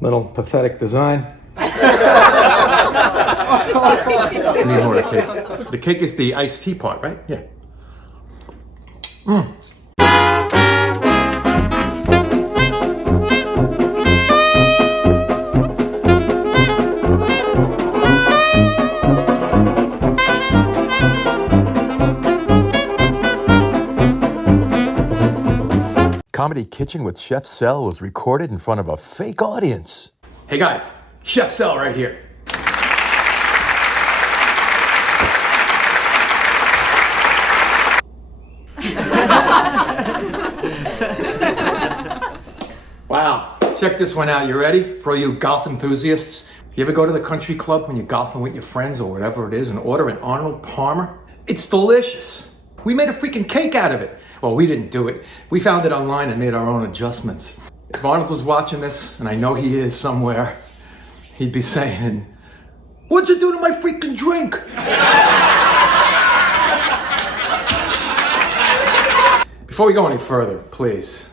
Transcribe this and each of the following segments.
Little pathetic design. Need more of the cake. The cake is the iced tea part, right? Yeah. Comedy Kitchen with Chef Sel was recorded in front of a fake audience. Hey guys, Chef Sel right here. Wow, check this one out. You ready? For all you golf enthusiasts, you ever go to the country club when you're golfing with your friends or whatever it is and order an Arnold Palmer? It's delicious. We made a freaking cake out of it. Well, we didn't do it. We found it online and made our own adjustments. If Arnold was watching this, and I know he is somewhere, he'd be saying, "What'd you do to my freaking drink?" Before we go any further, please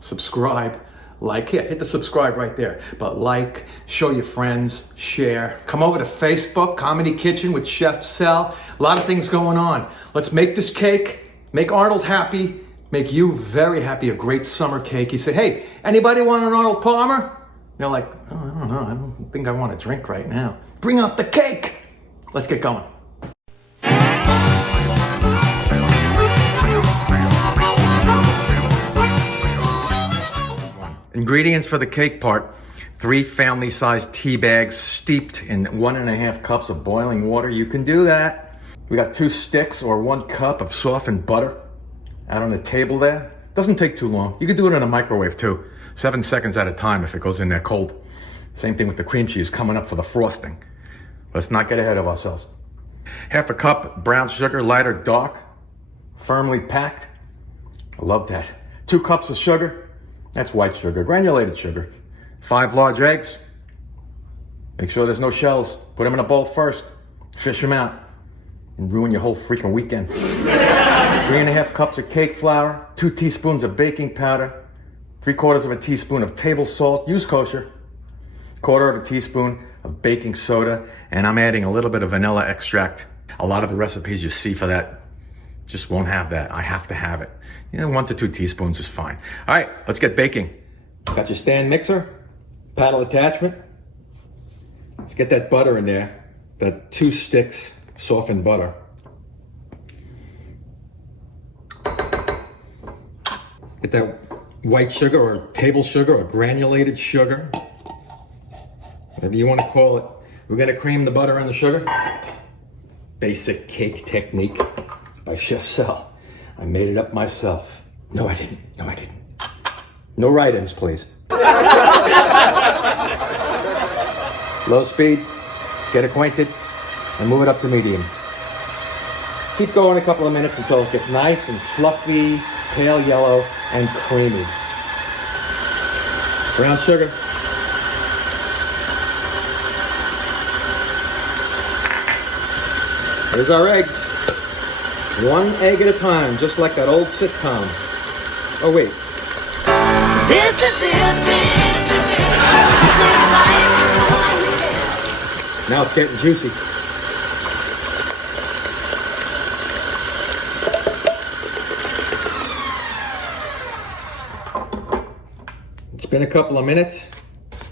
subscribe, like, here, hit the subscribe right there. But like, show your friends, share. Come over to Facebook, Comedy Kitchen with Chef Sel. A lot of things going on. Let's make this cake. Make Arnold happy, make you very happy, a great summer cake. He said, "Hey, anybody want an Arnold Palmer?" And they're like, "Oh, I don't know, I don't think I want a drink right now." Bring out the cake. Let's get going. Ingredients for the cake part: 3 family-sized tea bags steeped in 1.5 cups of boiling water. You can do that. We got 2 sticks or 1 cup of softened butter out on the table there. Doesn't take too long. You can do it in a microwave too. 7 seconds at a time if it goes in there cold. Same thing with the cream cheese coming up for the frosting. Let's not get ahead of ourselves. 1/2 cup brown sugar, light or dark, firmly packed. I love that. 2 cups of sugar. That's white sugar, granulated sugar. 5 large eggs. Make sure there's no shells. Put them in a bowl first. Fish them out. And ruin your whole freaking weekend. 3.5 cups of cake flour, 2 teaspoons of baking powder, 3/4 of a teaspoon of table salt, use kosher, 1/4 of a teaspoon of baking soda, and I'm adding a little bit of vanilla extract. A lot of the recipes you see for that just won't have that. I have to have it. 1 to 2 teaspoons is fine. All right, let's get baking. Got your stand mixer, paddle attachment. Let's get that butter in there, that 2 sticks softened butter. Get that white sugar or table sugar or granulated sugar, whatever you want to call it. We're going to cream the butter and the sugar. Basic cake technique by Chef Sel. I made it up myself. No, I didn't. No, I didn't. No write-ins, please. Low speed, get acquainted, and move it up to medium. Keep going a couple of minutes until it gets nice and fluffy, pale yellow, and creamy. Brown sugar. Here's our eggs. 1 egg at a time, just like that old sitcom. Oh wait. This is it, this is it, this is life. Now it's getting juicy. It's been a couple of minutes.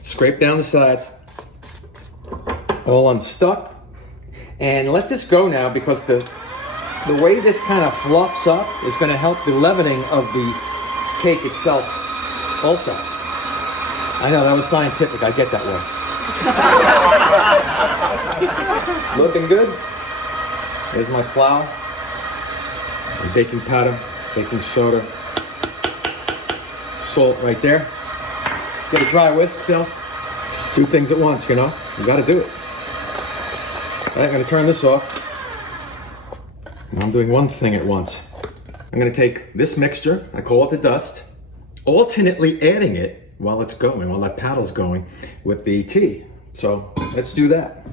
Scrape down the sides. All unstuck. And let this go now, because the way this kind of fluffs up is going to help the leavening of the cake itself also. I know, that was scientific. I get that one. Looking good. There's my flour, and baking powder, baking soda, salt right there. Get a dry whisk, Sels. 2 things at once, you know? You got to do it. All right, I'm going to turn this off. I'm doing 1 thing at once. I'm going to take this mixture, I call it the dust, alternately adding it while it's going, while that paddle's going with the tea. So let's do that.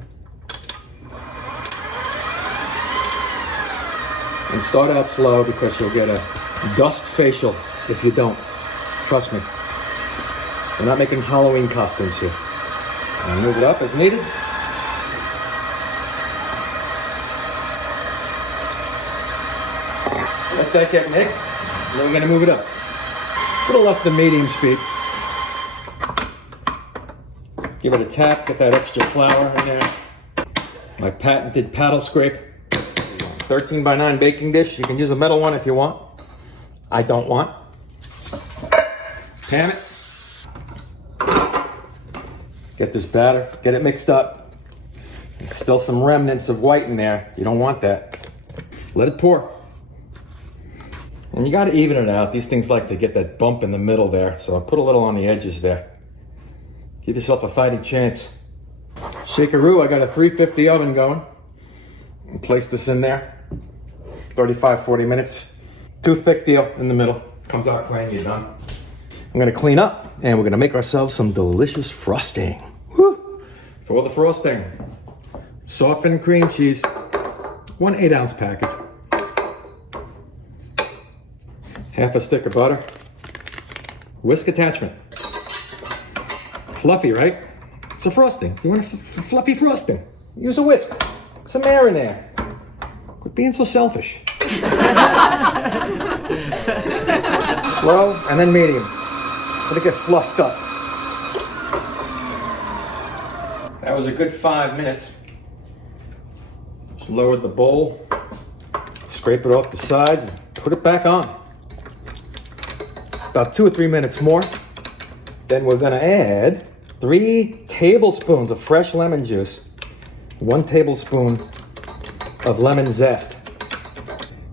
And start out slow, because you'll get a dust facial if you don't. Trust me. We're not making Halloween costumes here. I'll move it up as needed. Let that get mixed, and then we're gonna move it up. A little less than medium speed. Give it a tap, get that extra flour in there. My patented paddle scrape. 13 by 9 baking dish. You can use a metal one if you want. I don't want. Pan it. Get this batter, get it mixed up. There's still some remnants of white in there. You don't want that. Let it pour. And you got to even it out. These things like to get that bump in the middle there, so I'll put a little on the edges there. Give yourself a fighting chance. Shakeroo, I got a 350 oven going. And place this in there. 35, 40 minutes. Toothpick deal in the middle. Comes out clean, you're done. I'm gonna clean up and we're gonna make ourselves some delicious frosting. Woo! For the frosting, softened cream cheese, 1 8-ounce package. Half a stick of butter. Whisk attachment. Fluffy, right? It's a frosting. You want a fluffy frosting? Use a whisk. Some air in there. Quit being so selfish. Slow and then medium. Let it get fluffed up. That was a good 5 minutes. Just lowered the bowl. Scrape it off the sides and put it back on. About 2 or 3 minutes more. Then we're gonna add 3 tablespoons of fresh lemon juice, 1 tablespoon of lemon zest.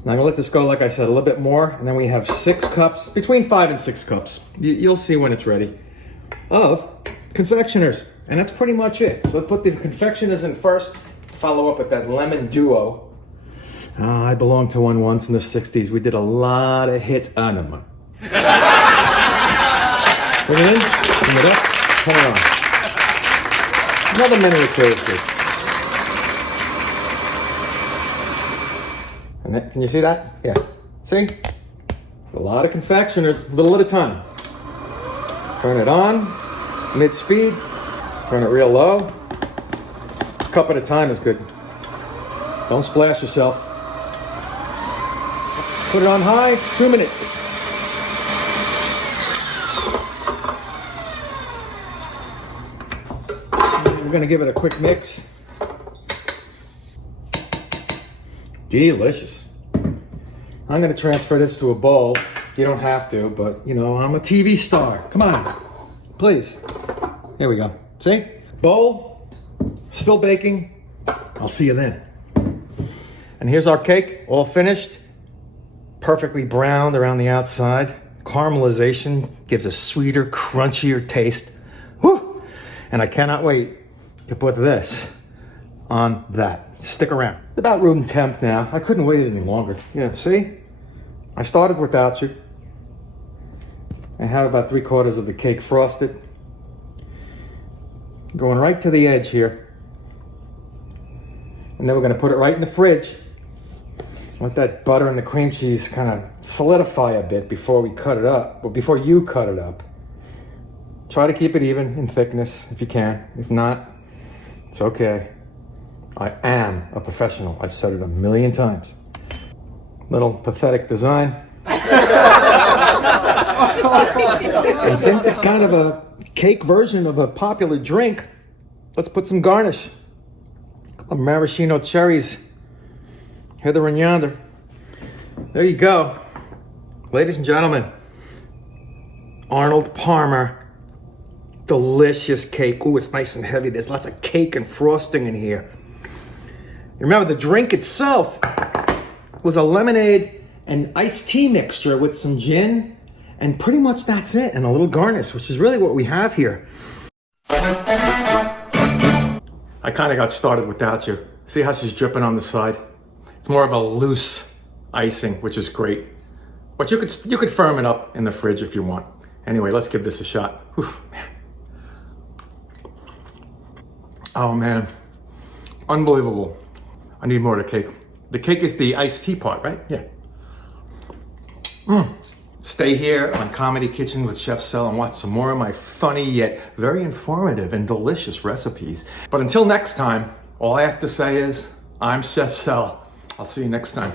Now I'm gonna let this go, like I said, a little bit more, and then we have 6 cups, between 5 and 6 cups. You'll see when it's ready, of confectioners. And that's pretty much it. So let's put the confectioners in first, follow up with that lemon duo. I belonged to one once in the 60s. We did a lot of hits. No, man. Bring it in, bring it up, turn it on. Another minute or 2 is good. And then, can you see that? Yeah. See? A lot of confectioners, a little at a time. Turn it on, mid-speed, turn it real low. A cup at a time is good. Don't splash yourself. Put it on high, 2 minutes. We're gonna give it a quick mix. Delicious. I'm gonna transfer this to a bowl. You don't have to, but you know, I'm a TV star. Come on, please. Here we go. See? Bowl, still baking. I'll see you then. And here's our cake, all finished. Perfectly browned around the outside. Caramelization gives a sweeter, crunchier taste. Whew! And I cannot wait to put this on that. Stick around. It's about room temp now. I couldn't wait any longer. Yeah, see? I started without you. I have about 3/4 of the cake frosted. Going right to the edge here. And then we're gonna put it right in the fridge. Let that butter and the cream cheese kind of solidify a bit before we cut it up, or before you cut it up. Try to keep it even in thickness if you can. If not, it's okay. I am a professional. I've said it a million times. Little pathetic design. And since it's kind of a cake version of a popular drink, let's put some garnish. A couple of maraschino cherries, hither and yonder. There you go. Ladies and gentlemen, Arnold Palmer. Delicious cake. Ooh, it's nice and heavy. There's lots of cake and frosting in here. Remember, the drink itself was a lemonade and iced tea mixture with some gin, and pretty much that's it, and a little garnish, which is really what we have here. I kind of got started without you. See how she's dripping on the side? It's more of a loose icing, which is great. But you could firm it up in the fridge if you want. Anyway, let's give this a shot. Whew, man. Oh man, unbelievable. I need more of the cake. The cake is the iced tea part, right? Yeah. Stay here on Comedy Kitchen with Chef Sel and watch some more of my funny yet very informative and delicious recipes. But until next time, all I have to say is, I'm Chef Sel. I'll see you next time.